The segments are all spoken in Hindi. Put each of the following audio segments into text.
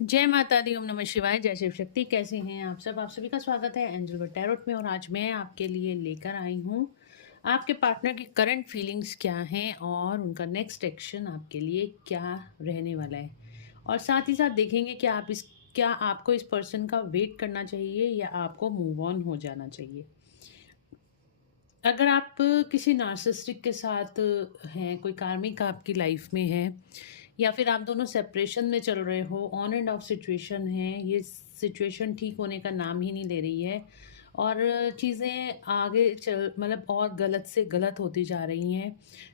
जय माता दी, ओम नमः शिवाय, जय शिव शक्ति। कैसे हैं आप सब? आप सभी का स्वागत है एंजल वर्ड टैरोट में। और आज मैं आपके लिए लेकर आई हूँ आपके पार्टनर की करंट फीलिंग्स क्या हैं और उनका नेक्स्ट एक्शन आपके लिए क्या रहने वाला है। और साथ ही साथ देखेंगे कि क्या आपको इस पर्सन का वेट करना चाहिए या आपको मूव ऑन हो जाना चाहिए। अगर आप किसी नार्सिसिस्टिक के साथ हैं, कोई कार्मिक आपकी लाइफ में है, या फिर आप दोनों सेपरेशन में चल रहे हो, ऑन एंड ऑफ सिचुएशन है, ये सिचुएशन ठीक होने का नाम ही नहीं ले रही है और चीज़ें आगे चल मतलब और गलत से गलत होती जा रही हैं।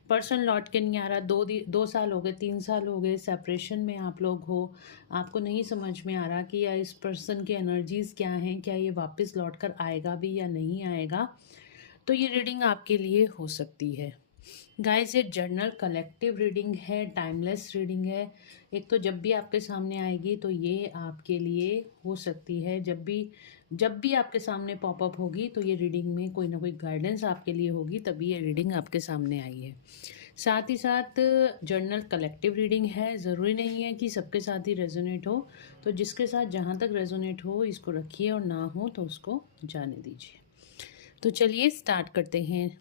पर्सन लौट के नहीं आ रहा। 2 साल हो गए, 3 साल हो गए, सेपरेशन में आप लोग हो। आपको नहीं समझ में आ रहा कि या इस पर्सन की एनर्जीज क्या हैं, क्या ये वापस लौट कर आएगा भी या नहीं आएगा। तो ये रीडिंग आपके लिए हो सकती है। गाइस, ये जर्नल कलेक्टिव रीडिंग है, टाइमलेस रीडिंग है। एक तो जब भी आपके सामने आएगी तो ये आपके लिए हो सकती है। जब भी आपके सामने पॉपअप होगी तो ये रीडिंग में कोई ना कोई गाइडेंस आपके लिए होगी, तभी ये रीडिंग आपके सामने आई है। साथ ही साथ जर्नल कलेक्टिव रीडिंग है। ज़रूरी नहीं है कि सबके साथ ही रेजोनेट हो, तो जिसके साथ जहाँ तक रेजोनेट हो इसको रखिए और ना हो तो उसको जाने दीजिए। तो चलिए स्टार्ट करते हैं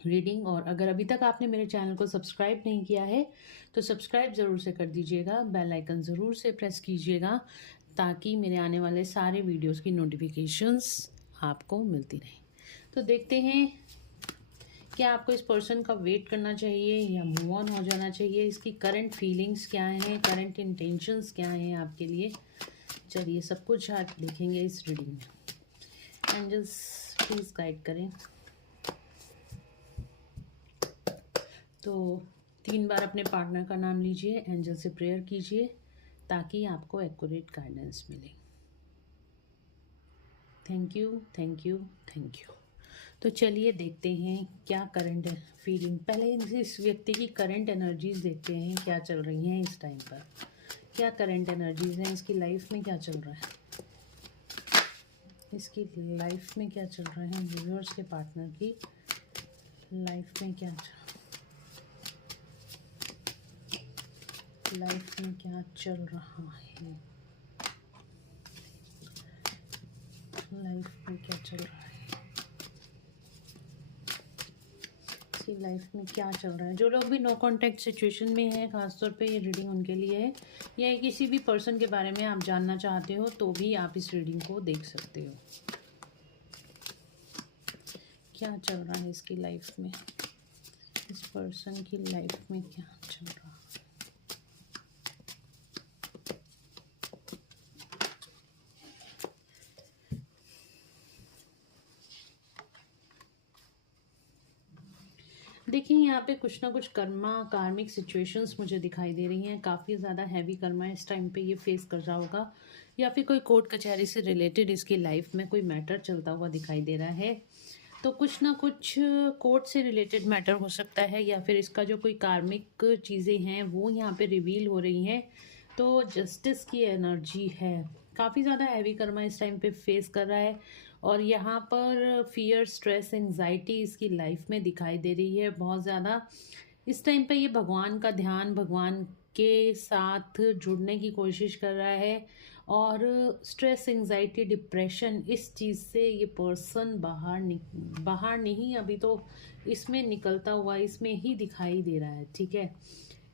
रीडिंग। और अगर अभी तक आपने मेरे चैनल को सब्सक्राइब नहीं किया है तो सब्सक्राइब ज़रूर से कर दीजिएगा, बेल आइकन ज़रूर से प्रेस कीजिएगा ताकि मेरे आने वाले सारे वीडियोस की नोटिफिकेशंस आपको मिलती रहें। तो देखते हैं क्या आपको इस पर्सन का वेट करना चाहिए या मूव ऑन हो जाना चाहिए। इसकी करंट फीलिंग्स क्या हैं, करंट इंटेंशंस क्या हैं आपके लिए। चलिए सब कुछ आप देखेंगे इस रीडिंग में। एंजल्स प्लीज़ गाइड करें। तो 3 बार अपने पार्टनर का नाम लीजिए, एंजल से प्रेयर कीजिए ताकि आपको एक्यूरेट गाइडेंस मिले। Thank you, thank you, thank you. तो चलिए देखते हैं क्या करंट फीलिंग, पहले इस व्यक्ति की करंट एनर्जीज देखते हैं क्या चल रही हैं इस टाइम पर। क्या करंट एनर्जीज हैं, इसकी लाइफ में क्या चल रहा है, इसकी लाइफ में क्या चल रहा है, व्यूअर्स के पार्टनर की लाइफ में क्या चल लाइफ में क्या चल रहा है, लाइफ में क्या चल रहा है, इसकी लाइफ में क्या चल रहा है। जो लोग भी नो कांटेक्ट सिचुएशन में हैं, खासतौर पे ये रीडिंग उनके लिए है। या किसी भी पर्सन के बारे में आप जानना चाहते हो तो भी आप इस रीडिंग को देख सकते हो। क्या चल रहा है इसकी लाइफ में, इस पर्सन की लाइफ में क्या चल रहा है। देखिए यहाँ पे कुछ ना कुछ कार्मिक सिचुएशंस मुझे दिखाई दे रही हैं। काफ़ी ज़्यादा हैवी कर्मा इस टाइम पे ये फेस कर रहा होगा, या फिर कोई कोर्ट कचहरी से रिलेटेड इसकी लाइफ में कोई मैटर चलता हुआ दिखाई दे रहा है। तो कुछ ना कुछ कोर्ट से रिलेटेड मैटर हो सकता है, या फिर इसका जो कोई कार्मिक चीज़ें हैं वो यहाँ पे रिवील हो रही हैं। तो जस्टिस की एनर्जी है, काफ़ी ज़्यादा हैवी कर्मा इस टाइम पे फेस कर रहा है। और यहाँ पर फियर, स्ट्रेस, एंजाइटी इसकी लाइफ में दिखाई दे रही है बहुत ज़्यादा। इस टाइम पे ये भगवान का ध्यान, भगवान के साथ जुड़ने की कोशिश कर रहा है। और स्ट्रेस, एंजाइटी, डिप्रेशन, इस चीज़ से ये पर्सन बाहर नहीं, अभी तो इसमें निकलता हुआ इसमें ही दिखाई दे रहा है। ठीक है,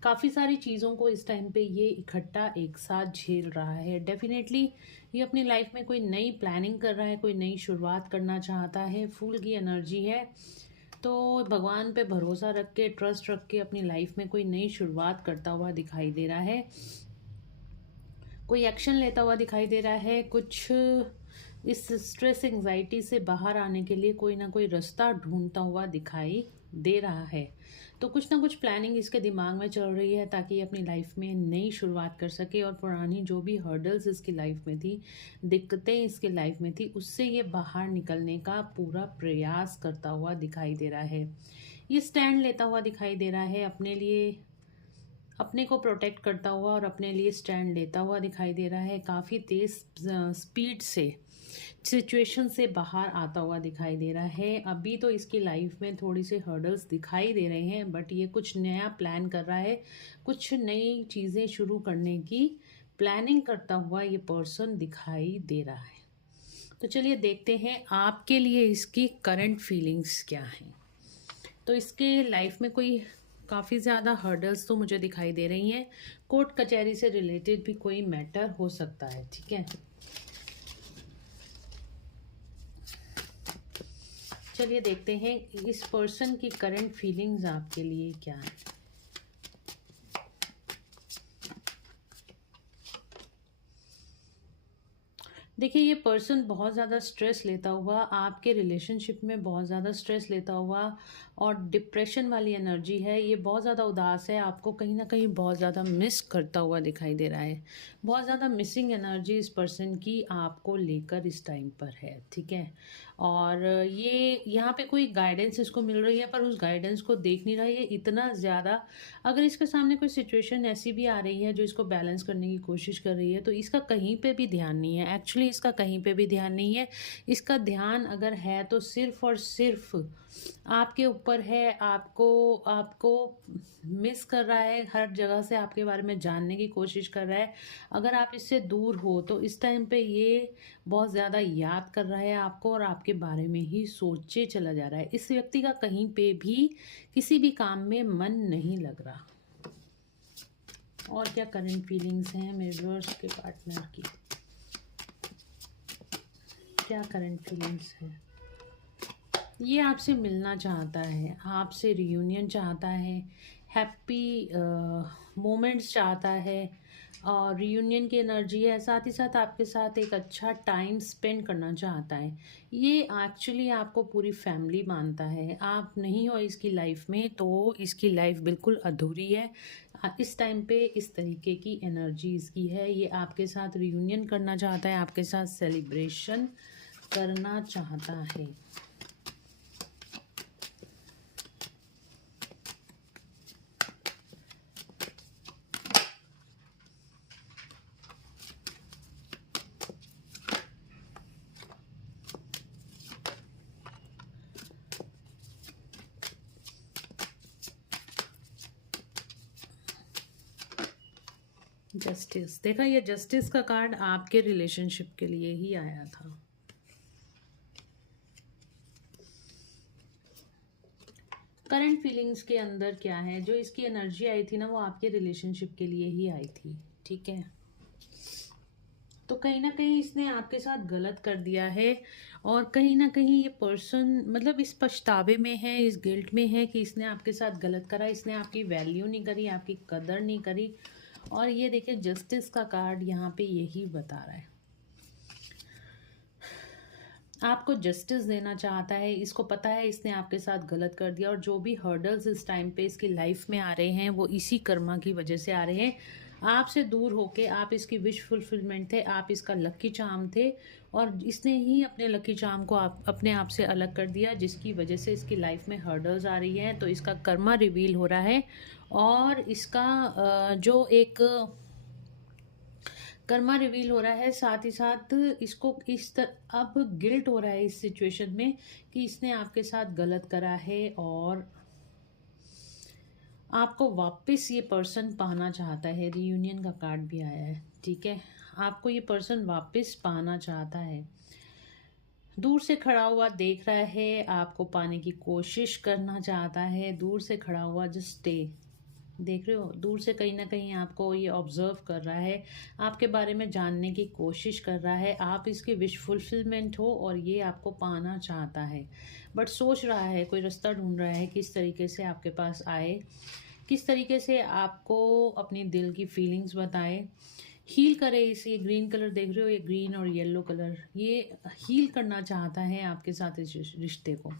काफ़ी सारी चीज़ों को इस टाइम पे ये इकट्ठा एक साथ झेल रहा है। डेफिनेटली ये अपनी लाइफ में कोई नई प्लानिंग कर रहा है, कोई नई शुरुआत करना चाहता है। फूल की एनर्जी है, तो भगवान पे भरोसा रख के, ट्रस्ट रख के अपनी लाइफ में कोई नई शुरुआत करता हुआ दिखाई दे रहा है। कोई एक्शन लेता हुआ दिखाई दे रहा है। कुछ इस स्ट्रेस, एंजाइटी से बाहर आने के लिए कोई ना कोई रास्ता ढूंढता हुआ दिखाई दे रहा है। तो कुछ ना कुछ प्लानिंग इसके दिमाग में चल रही है ताकि ये अपनी लाइफ में नई शुरुआत कर सके और पुरानी जो भी हर्डल्स इसकी लाइफ में थी, दिक्कतें इसके लाइफ में थी, उससे ये बाहर निकलने का पूरा प्रयास करता हुआ दिखाई दे रहा है। ये स्टैंड लेता हुआ दिखाई दे रहा है अपने लिए, अपने को प्रोटेक्ट करता हुआ और अपने लिए स्टैंड लेता हुआ दिखाई दे रहा है। काफ़ी तेज़ स्पीड से सिचुएशन से बाहर आता हुआ दिखाई दे रहा है। अभी तो इसकी लाइफ में थोड़ी सी हर्डल्स दिखाई दे रहे हैं, बट ये कुछ नया प्लान कर रहा है, कुछ नई चीज़ें शुरू करने की प्लानिंग करता हुआ ये पर्सन दिखाई दे रहा है। तो चलिए देखते हैं आपके लिए इसकी करंट फीलिंग्स क्या हैं। तो इसके लाइफ में कोई काफ़ी ज़्यादा हर्डल्स तो मुझे दिखाई दे रही हैं। कोर्ट कचहरी से रिलेटेड भी कोई मैटर हो सकता है, ठीक है। चलिए देखते हैं इस पर्सन की करंट फीलिंग्स आपके लिए क्या है। देखिए, ये पर्सन बहुत ज़्यादा स्ट्रेस लेता हुआ आपके रिलेशनशिप में बहुत ज़्यादा स्ट्रेस लेता हुआ और डिप्रेशन वाली एनर्जी है। ये बहुत ज़्यादा उदास है, आपको कहीं ना कहीं बहुत ज़्यादा मिस करता हुआ दिखाई दे रहा है। बहुत ज़्यादा मिसिंग एनर्जी इस पर्सन की आपको लेकर इस टाइम पर है, ठीक है। और ये यहाँ पे कोई गाइडेंस इसको मिल रही है, पर उस गाइडेंस को देख नहीं रहा है ये इतना ज़्यादा। अगर इसके सामने कोई सिचुएशन ऐसी भी आ रही है जो इसको बैलेंस करने की कोशिश कर रही है, तो इसका कहीं पे भी ध्यान नहीं है। एक्चुअली इसका कहीं पे भी ध्यान नहीं है। इसका ध्यान अगर है तो सिर्फ और सिर्फ आपके ऊपर है। आपको आपको मिस कर रहा है, हर जगह से आपके बारे में जानने की कोशिश कर रहा है। अगर आप इससे दूर हो तो इस टाइम पे ये बहुत ज़्यादा याद कर रहा है आपको और आपके बारे में ही सोचे चला जा रहा है। इस व्यक्ति का कहीं पे भी किसी भी काम में मन नहीं लग रहा। और क्या करंट फीलिंग्स हैं मेरे व्यूअर्स के पार्टनर की, क्या करंट फीलिंग्स है? ये आपसे मिलना चाहता है, आपसे रियूनियन चाहता है, हैप्पी मोमेंट्स चाहता है और रियूनियन की एनर्जी है। साथ ही साथ आपके साथ एक अच्छा टाइम स्पेंड करना चाहता है। ये एक्चुअली आपको पूरी फैमिली मानता है। आप नहीं हो इसकी लाइफ में तो इसकी लाइफ बिल्कुल अधूरी है। इस टाइम पे इस तरीके की एनर्जी इसकी है। ये आपके साथ रियूनियन करना चाहता है, आपके साथ सेलिब्रेशन करना चाहता है। जस्टिस, देखा, ये जस्टिस का कार्ड आपके रिलेशनशिप के लिए ही आया था। करंट फीलिंग्स के अंदर क्या है, जो इसकी एनर्जी आई थी ना वो आपके रिलेशनशिप के लिए ही आई थी, ठीक है। तो कहीं ना कहीं इसने आपके साथ गलत कर दिया है और कहीं ना कहीं ये पर्सन मतलब इस पछतावे में है, इस गिल्ट में है कि इसने आपके साथ गलत करा। इसने आपकी वैल्यू नहीं करी, आपकी कदर नहीं करी। और ये देखिए जस्टिस का कार्ड यहाँ पे यही बता रहा है, आपको जस्टिस देना चाहता है। इसको पता है इसने आपके साथ गलत कर दिया और जो भी हर्डल्स इस टाइम पे इसकी लाइफ में आ रहे हैं वो इसी कर्मा की वजह से आ रहे हैं। आपसे दूर होके आप इसकी विश फुलफिलमेंट थे, आप इसका लकी चार्म थे और इसने ही अपने लकी चार्म को अपने आप से अलग कर दिया, जिसकी वजह से इसकी लाइफ में हर्डल्स आ रही हैं। तो इसका कर्मा रिवील हो रहा है और इसका जो एक कर्मा रिवील हो रहा है, साथ ही साथ इसको अब गिल्ट हो रहा है इस सिचुएशन में कि इसने आपके साथ गलत करा है और आपको वापस ये पर्सन पाना चाहता है। रियूनियन का कार्ड भी आया है, ठीक है। आपको ये पर्सन वापस पाना चाहता है, दूर से खड़ा हुआ देख रहा है, आपको पाने की कोशिश करना चाहता है। दूर से खड़ा हुआ जस्ट स्टे, देख रहे हो, दूर से कहीं ना कहीं आपको ये ऑब्जर्व कर रहा है, आपके बारे में जानने की कोशिश कर रहा है। आप इसकी विश फुलफिलमेंट हो और ये आपको पाना चाहता है, बट सोच रहा है, कोई रास्ता ढूंढ रहा है किस तरीके से आपके पास आए, किस तरीके से आपको अपनी दिल की फीलिंग्स बताए, हील करे। इस ये ग्रीन कलर देख रहे हो, ये ग्रीन और येलो कलर, ये हील करना चाहता है आपके साथ इस रिश्ते को।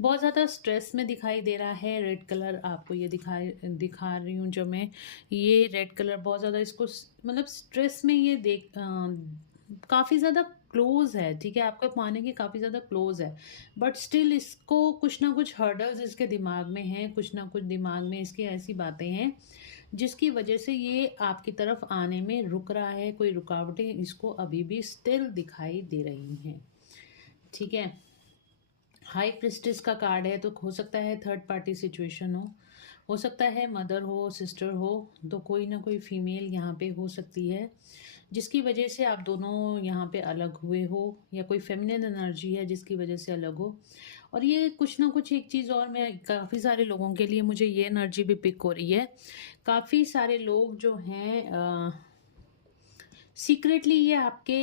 बहुत ज़्यादा स्ट्रेस में दिखाई दे रहा है। रेड कलर आपको ये दिखा रही हूँ जो मैं, ये रेड कलर बहुत ज़्यादा इसको मतलब स्ट्रेस में ये काफ़ी ज़्यादा क्लोज है, ठीक है, आपको पाने के काफ़ी ज़्यादा क्लोज है, बट स्टिल इसको कुछ ना कुछ हर्डल्स इसके दिमाग में हैं, कुछ ना कुछ दिमाग में इसकी ऐसी बातें हैं जिसकी वजह से ये आपकी तरफ आने में रुक रहा है। कोई रुकावटें इसको अभी भी स्टिल दिखाई दे रही हैं, ठीक है। हाई प्रिस्टेस का कार्ड है, तो हो सकता है थर्ड पार्टी सिचुएशन हो, हो सकता है मदर हो, सिस्टर हो, तो कोई ना कोई फीमेल यहाँ पे हो सकती है जिसकी वजह से आप दोनों यहाँ पे अलग हुए हो, या कोई फेमिनिन एनर्जी है जिसकी वजह से अलग हो। और ये कुछ ना कुछ एक चीज़ और, मैं काफ़ी सारे लोगों के लिए मुझे ये एनर्जी भी पिक हो रही है। काफ़ी सारे लोग जो हैं सीक्रेटली ये आपके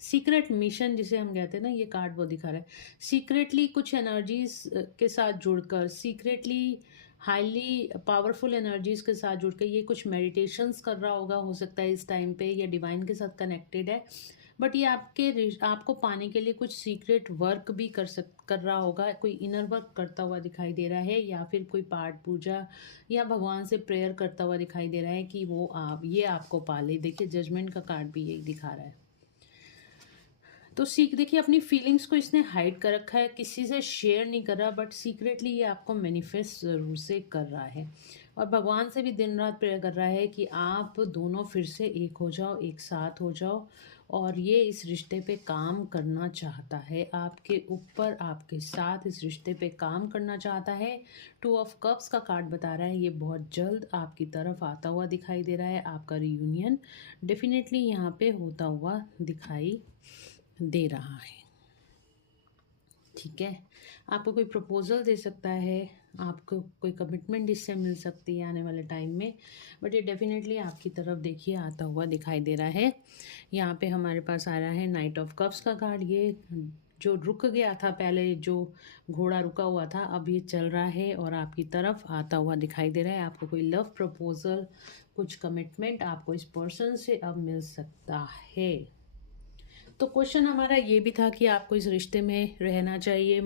सीक्रेट मिशन जिसे हम कहते हैं ना, ये कार्ड वो दिखा रहा है। सीक्रेटली कुछ एनर्जीज के साथ जुड़कर, सीक्रेटली हाईली पावरफुल एनर्जीज के साथ जुड़कर ये कुछ मेडिटेशंस कर रहा होगा, हो सकता है इस टाइम पे, या डिवाइन के साथ कनेक्टेड है। बट ये आपको पाने के लिए कुछ सीक्रेट वर्क भी कर रहा होगा, कोई इनर वर्क करता हुआ दिखाई दे रहा है, या फिर कोई पाठ पूजा या भगवान से प्रेयर करता हुआ दिखाई दे रहा है कि वो ये आपको पाले। देखिए जजमेंट का कार्ड भी यही दिखा रहा है। तो देखिए अपनी फीलिंग्स को इसने हाइड कर रखा है, किसी से शेयर नहीं कर रहा, बट सीक्रेटली ये आपको मैनिफेस्ट ज़रूर से कर रहा है। और भगवान से भी दिन रात प्रेयर कर रहा है कि आप दोनों फिर से एक हो जाओ, एक साथ हो जाओ। और ये इस रिश्ते पे काम करना चाहता है, आपके ऊपर, आपके साथ इस रिश्ते पे काम करना चाहता है। 2 ऑफ कप्स का कार्ड बता रहा है ये बहुत जल्द आपकी तरफ आता हुआ दिखाई दे रहा है। आपका रियूनियन डेफिनेटली यहाँ पे होता हुआ दिखाई दे रहा है। ठीक है, आपको कोई प्रपोजल दे सकता है, आपको कोई कमिटमेंट इससे मिल सकती है आने वाले टाइम में, बट ये डेफिनेटली आपकी तरफ देखिए आता हुआ दिखाई दे रहा है। यहाँ पे हमारे पास आ रहा है नाइट ऑफ कप्स का कार्ड। ये जो रुक गया था पहले, जो घोड़ा रुका हुआ था, अब ये चल रहा है और आपकी तरफ आता हुआ दिखाई दे रहा है। आपको कोई लव प्रपोजल, कुछ कमिटमेंट आपको इस पर्सन से अब मिल सकता है। तो क्वेश्चन हमारा ये भी था कि आपको इस रिश्ते में रहना चाहिए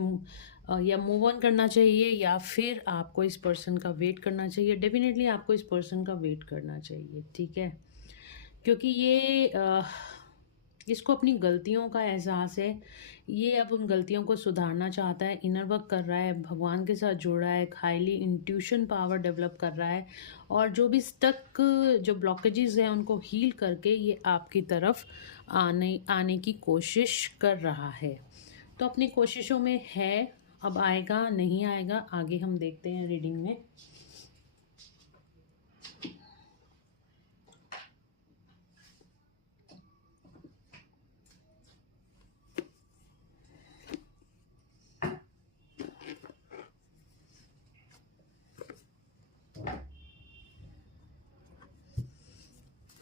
या मूव ऑन करना चाहिए, या फिर आपको इस पर्सन का वेट करना चाहिए। डेफिनेटली आपको इस पर्सन का वेट करना चाहिए, ठीक है, क्योंकि इसको अपनी गलतियों का एहसास है। ये अब उन गलतियों को सुधारना चाहता है, इनर वर्क कर रहा है, भगवान के साथ जुड़ रहा है, हाईली इंट्यूशन पावर डेवलप कर रहा है, और जो भी स्टक जो ब्लॉकेजेस हैं उनको हील करके ये आपकी तरफ आने की कोशिश कर रहा है। तो अपनी कोशिशों में है, अब आएगा नहीं आएगा आगे हम देखते हैं रीडिंग में।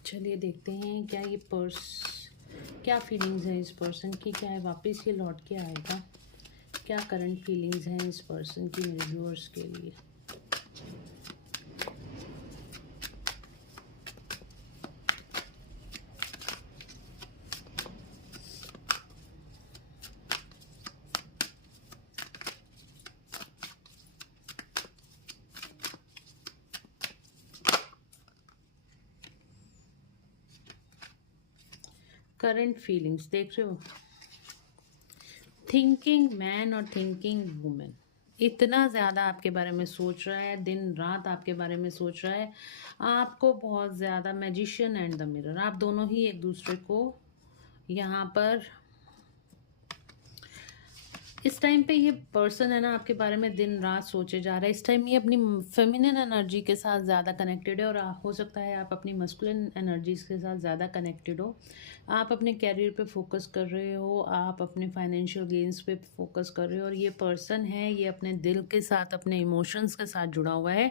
चलिए देखते हैं क्या फीलिंग्स है इस पर्सन की, क्या है, वापस ये लौट के आएगा, क्या करंट फीलिंग्स हैं इस पर्सन की मेरे व्यूअर्स के लिए। करंट फीलिंग्स देख रहे हो, थिंकिंग मैन और थिंकिंग वुमेन, इतना ज़्यादा आपके बारे में सोच रहा है, दिन रात आपके बारे में सोच रहा है, आपको बहुत ज़्यादा। मैजिशियन एंड द मिरर, आप दोनों ही एक दूसरे को यहाँ पर इस टाइम पे, ये पर्सन है ना आपके बारे में दिन रात सोचे जा रहा है। इस टाइम ये अपनी फेमिनिन एनर्जी के साथ ज़्यादा कनेक्टेड है, और हो सकता है आप अपनी मस्कुलिन एनर्जीज के साथ ज़्यादा कनेक्टेड हो। आप अपने कैरियर पे फोकस कर रहे हो, आप अपने फाइनेंशियल गेन्स पे फोकस कर रहे हो, और ये पर्सन है, ये अपने दिल के साथ, अपने इमोशंस के साथ जुड़ा हुआ है,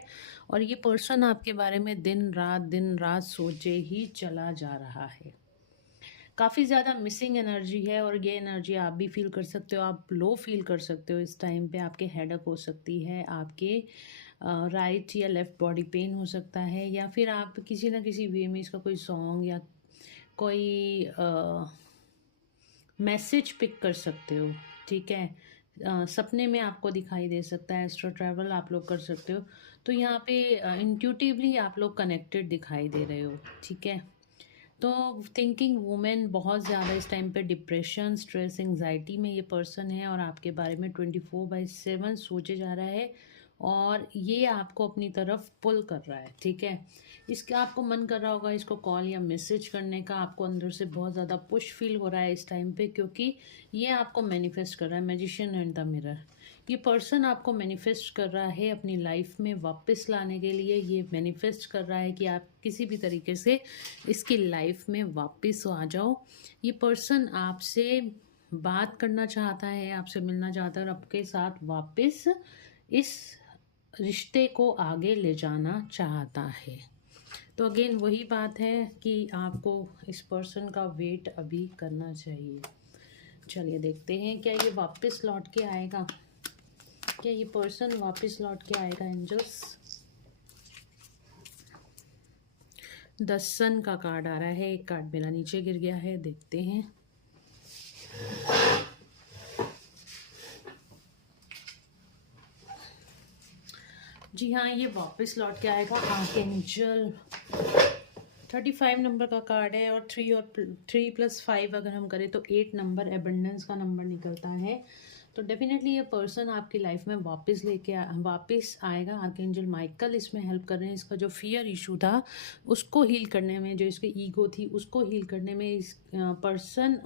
और ये पर्सन आपके बारे में दिन रात सोचे ही चला जा रहा है। काफ़ी ज़्यादा मिसिंग एनर्जी है, और ये एनर्जी आप भी फील कर सकते हो, आप लो फील कर सकते हो इस टाइम पे। आपके हेडेक हो सकती है, आपके राइट या लेफ़्ट बॉडी पेन हो सकता है, या फिर आप किसी ना किसी वे में इसका कोई सॉन्ग या कोई मैसेज पिक कर सकते हो, ठीक है। सपने में आपको दिखाई दे सकता है, एस्ट्रो ट्रैवल आप लोग कर सकते हो। तो यहाँ पे इंट्यूटिवली आप लोग कनेक्टेड दिखाई दे रहे हो, ठीक है। तो थिंकिंग वुमेन बहुत ज़्यादा इस टाइम पे डिप्रेशन, स्ट्रेस, एंजाइटी में ये पर्सन है, और आपके बारे में 24/7 सोचे जा रहा है, और ये आपको अपनी तरफ पुल कर रहा है, ठीक है। इसका आपको मन कर रहा होगा इसको कॉल या मैसेज करने का, आपको अंदर से बहुत ज़्यादा पुश फील हो रहा है इस टाइम पे, क्योंकि ये आपको मैनिफेस्ट कर रहा है। मैजिशियन एंड द मिरर, ये पर्सन आपको मैनिफेस्ट कर रहा है अपनी लाइफ में वापस लाने के लिए। ये मैनिफेस्ट कर रहा है कि आप किसी भी तरीके से इसकी लाइफ में वापस आ जाओ। ये पर्सन आपसे बात करना चाहता है, आपसे मिलना चाहता है और आपके साथ वापस इस रिश्ते को आगे ले जाना चाहता है। तो अगेन वही बात है कि आपको इस पर्सन का वेट अभी करना चाहिए। चलिए देखते हैं क्या ये वापस लौट के आएगा, क्या ये पर्सन वापस लौट के आएगा एंजल्स। द सन का कार्ड आ रहा है, एक कार्ड मेरा नीचे गिर गया है, देखते हैं। जी हाँ, ये वापस लौट के आएगा। आर्कएंजल 35 नंबर का कार्ड है और 3 + 5 अगर हम करें तो 8 नंबर एबंडेंस का नंबर निकलता है। तो डेफिनेटली ये पर्सन आपकी लाइफ में वापस आएगा। आर्कएंजल माइकल इसमें हेल्प कर रहे हैं। इसका जो फियर इशू था उसको हील करने में, जो इसकी ईगो थी उसको हील करने में इस पर्सन,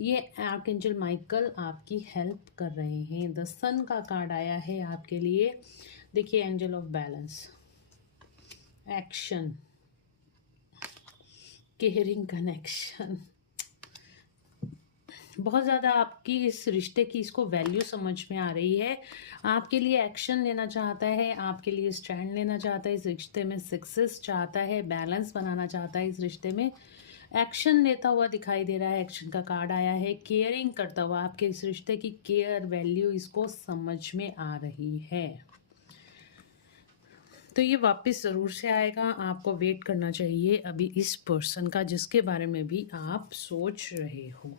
ये आर्कएंजल माइकल आपकी हेल्प कर रहे हैं। द सन का कार्ड आया है आपके लिए। देखिए, angel of balance, action, caring connection. बहुत ज़्यादा आपकी इस रिश्ते की इसको वैल्यू समझ में आ रही है। आपके लिए एक्शन लेना चाहता है, आपके लिए स्टैंड लेना चाहता है, इस रिश्ते में सक्सेस चाहता है, बैलेंस बनाना चाहता है, इस रिश्ते में एक्शन लेता हुआ दिखाई दे रहा है। एक्शन का कार्ड आया है। केयरिंग करता हुआ, आपके इस रिश्ते की केयर वैल्यू इसको समझ में आ रही है। तो ये वापस ज़रूर से आएगा। आपको वेट करना चाहिए अभी इस पर्सन का जिसके बारे में भी आप सोच रहे हो।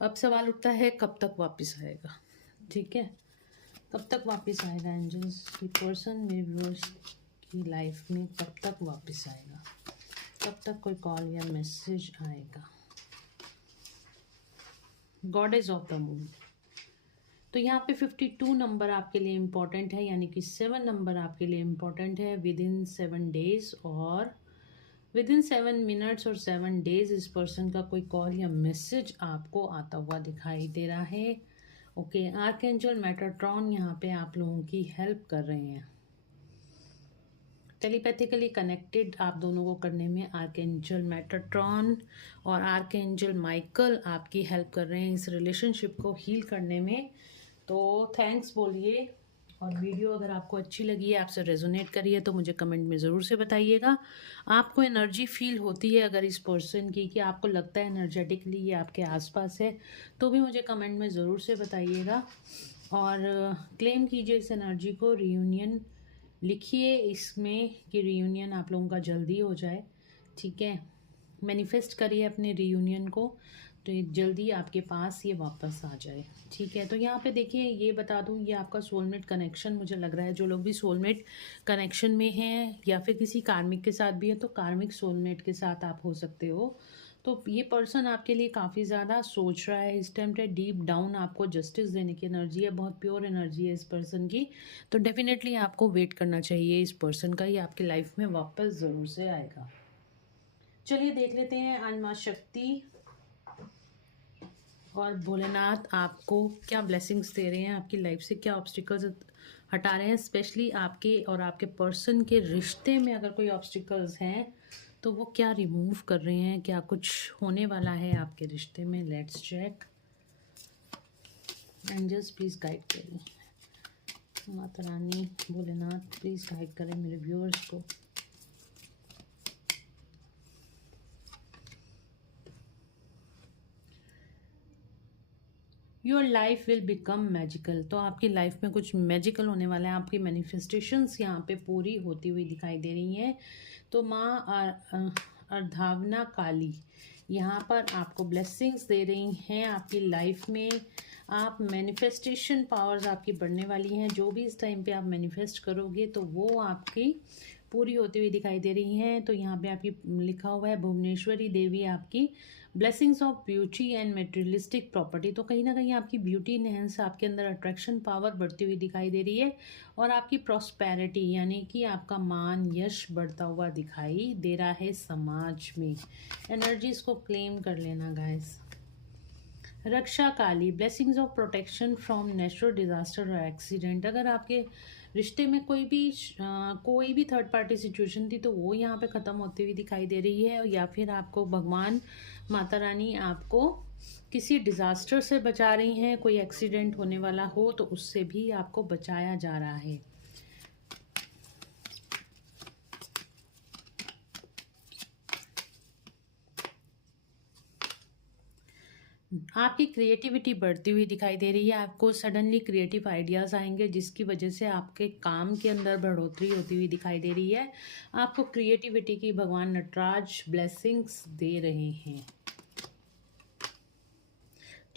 अब सवाल उठता है कब तक वापस आएगा। ठीक है, कब तक वापस आएगा एंजल्स, ये पर्सन मेरे व्यूअर्स की लाइफ में कब तक वापस आएगा, कब तक कोई कॉल या मैसेज आएगा। गॉडेस ऑफ द मून, तो यहाँ पे 52 नंबर आपके लिए इम्पॉर्टेंट है, यानी कि 7 नंबर आपके लिए इम्पॉर्टेंट है। विदिन 7 डेज और विदिन 7 मिनट्स और 7 डेज इस पर्सन का कोई कॉल या मैसेज आपको आता हुआ दिखाई दे रहा है। ओके, आर्कएंजल मेटाट्रॉन यहाँ पे आप लोगों की हेल्प कर रहे हैं। टेलीपैथिकली कनेक्टेड आप दोनों को करने में आर्कएंजल मेटाट्रॉन और आर्कएंजल माइकल आपकी हेल्प कर रहे हैं इस रिलेशनशिप को हील करने में। तो थैंक्स बोलिए, और वीडियो अगर आपको अच्छी लगी है, आपसे रेजोनेट करी है, तो मुझे कमेंट में ज़रूर से बताइएगा। आपको एनर्जी फील होती है अगर इस पर्सन की, कि आपको लगता है एनर्जेटिकली ये आपके आसपास है, तो भी मुझे कमेंट में ज़रूर से बताइएगा। और क्लेम कीजिए इस एनर्जी को। रियूनियन लिखिए इसमें कि रियूनियन आप लोगों का जल्दी हो जाए। ठीक है, मैनिफेस्ट करिए अपने रियूनियन को, तो ये जल्दी आपके पास ये वापस आ जाए। ठीक है, तो यहाँ पे देखिए, ये बता दूँ, ये आपका सोलमेट कनेक्शन मुझे लग रहा है। जो लोग भी सोलमेट कनेक्शन में हैं या फिर किसी कार्मिक के साथ भी है, तो कार्मिक सोलमेट के साथ आप हो सकते हो। तो ये पर्सन आपके लिए काफ़ी ज़्यादा सोच रहा है इस टाइम पे। डीप डाउन आपको जस्टिस देने की एनर्जी है, बहुत प्योर एनर्जी है इस पर्सन की। तो डेफिनेटली आपको वेट करना चाहिए इस पर्सन का, ये आपकी लाइफ में वापस ज़रूर से आएगा। चलिए देख लेते हैं आज माँ शक्ति और भोलेनाथ आपको क्या ब्लेसिंग्स दे रहे हैं, आपकी लाइफ से क्या ऑब्स्टिकल्स हटा रहे हैं। स्पेशली आपके और आपके पर्सन के रिश्ते में अगर कोई ऑब्स्टिकल्स हैं तो वो क्या रिमूव कर रहे हैं, क्या कुछ होने वाला है आपके रिश्ते में। Let's check. Angels please guide करें, माता रानी भोलेनाथ प्लीज़ गाइड करें मेरे व्यूअर्स को। Your life will become magical, तो आपकी लाइफ में कुछ मैजिकल होने वाला है। आपकी मैनिफेस्टेशंस यहाँ पे पूरी होती हुई दिखाई दे रही हैं। तो माँ अर्धावना काली यहाँ पर आपको ब्लेसिंग्स दे रही हैं आपकी लाइफ में। आप मैनिफेस्टेशन पावर्स आपकी बढ़ने वाली हैं। जो भी इस टाइम पे आप मैनिफेस्ट करोगे तो वो आपकी पूरी होती हुई दिखाई दे रही हैं। तो यहाँ पे आपकी लिखा हुआ है भुवनेश्वरी देवी आपकी blessings of beauty and materialistic property. तो कहीं ना कहीं आपकी ब्यूटी इनहेंस, आपके अंदर अट्रैक्शन पावर बढ़ती हुई दिखाई दे रही है और आपकी प्रॉस्पेरिटी यानी कि आपका मान यश बढ़ता हुआ दिखाई दे रहा है समाज में। एनर्जीज को क्लेम कर लेना guys. Raksha Kali, blessings of protection from natural disaster और एक्सीडेंट। अगर आपके रिश्ते में कोई भी थर्ड पार्टी सिचुएशन थी तो वो यहाँ पे ख़त्म होती हुई दिखाई दे रही है, या फिर आपको भगवान माता रानी आपको किसी डिज़ास्टर से बचा रही हैं। कोई एक्सीडेंट होने वाला हो तो उससे भी आपको बचाया जा रहा है। आपकी क्रिएटिविटी बढ़ती हुई दिखाई दे रही है। आपको सडनली क्रिएटिव आइडियाज़ आएंगे जिसकी वजह से आपके काम के अंदर बढ़ोतरी होती हुई दिखाई दे रही है। आपको क्रिएटिविटी की भगवान नटराज ब्लेसिंग्स दे रहे हैं।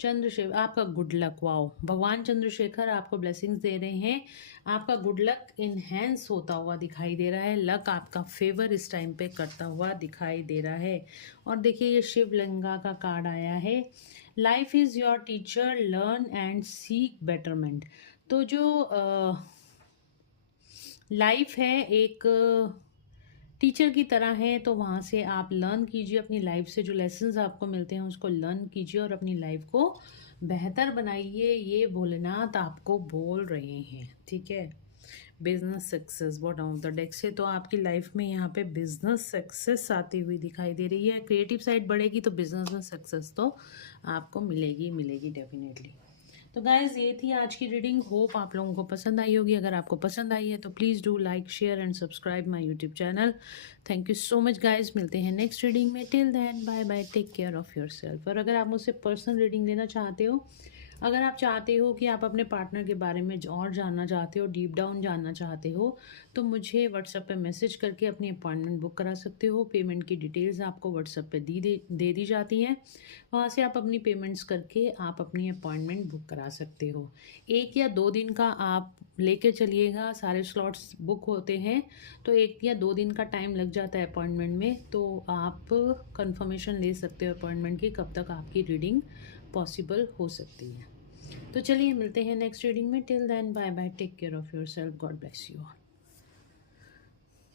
चंद्रशेखर, आपका गुड लक, वाओ, भगवान चंद्रशेखर आपको ब्लेसिंग्स दे रहे हैं। आपका गुड लक इन्हेंस होता हुआ दिखाई दे रहा है। लक आपका फेवर इस टाइम पे करता हुआ दिखाई दे रहा है। और देखिए ये शिवलिंगा का कार्ड आया है, life is your teacher, learn and seek betterment. तो जो लाइफ है एक टीचर की तरह है, तो वहाँ से आप लर्न कीजिए, अपनी लाइफ से जो लेसन्स आपको मिलते हैं उसको लर्न कीजिए और अपनी लाइफ को बेहतर बनाइए। ये भोलेनाथ आपको बोल रहे हैं, ठीक है। Business success bottom of the deck से तो आपकी लाइफ में यहाँ पे बिजनेस सक्सेस आती हुई दिखाई दे रही है। क्रिएटिव साइड बढ़ेगी तो बिजनेस में सक्सेस तो आपको मिलेगी डेफिनेटली। तो गाइज़ ये थी आज की रीडिंग। होप आप लोगों को पसंद आई होगी। अगर आपको पसंद आई है तो please do like, share and subscribe my YouTube channel. Thank you so much guys, मिलते हैं नेक्स्ट रीडिंग में। Till then bye bye, take care of yourself. और अगर आप मुझसे पर्सनल रीडिंग लेना चाहते हो, अगर आप चाहते हो कि आप अपने पार्टनर के बारे में और जानना चाहते हो, डीप डाउन जानना चाहते हो, तो मुझे व्हाट्सएप पे मैसेज करके अपनी अपॉइंटमेंट बुक करा सकते हो। पेमेंट की डिटेल्स आपको व्हाट्सएप पे दे दी जाती हैं। वहाँ से आप अपनी पेमेंट्स करके आप अपनी अपॉइंटमेंट बुक करा सकते हो। 1 या 2 दिन का आप लेके चलिएगा, सारे स्लॉट्स बुक होते हैं तो 1 या 2 दिन का टाइम लग जाता है अपॉइंटमेंट में। तो आप कंफर्मेशन ले सकते हो अपॉइंटमेंट की, कब तक आपकी रीडिंग पॉसिबल हो सकती है। तो चलिए मिलते हैं नेक्स्ट रीडिंग में। Till then bye bye, take care of yourself, God bless you all.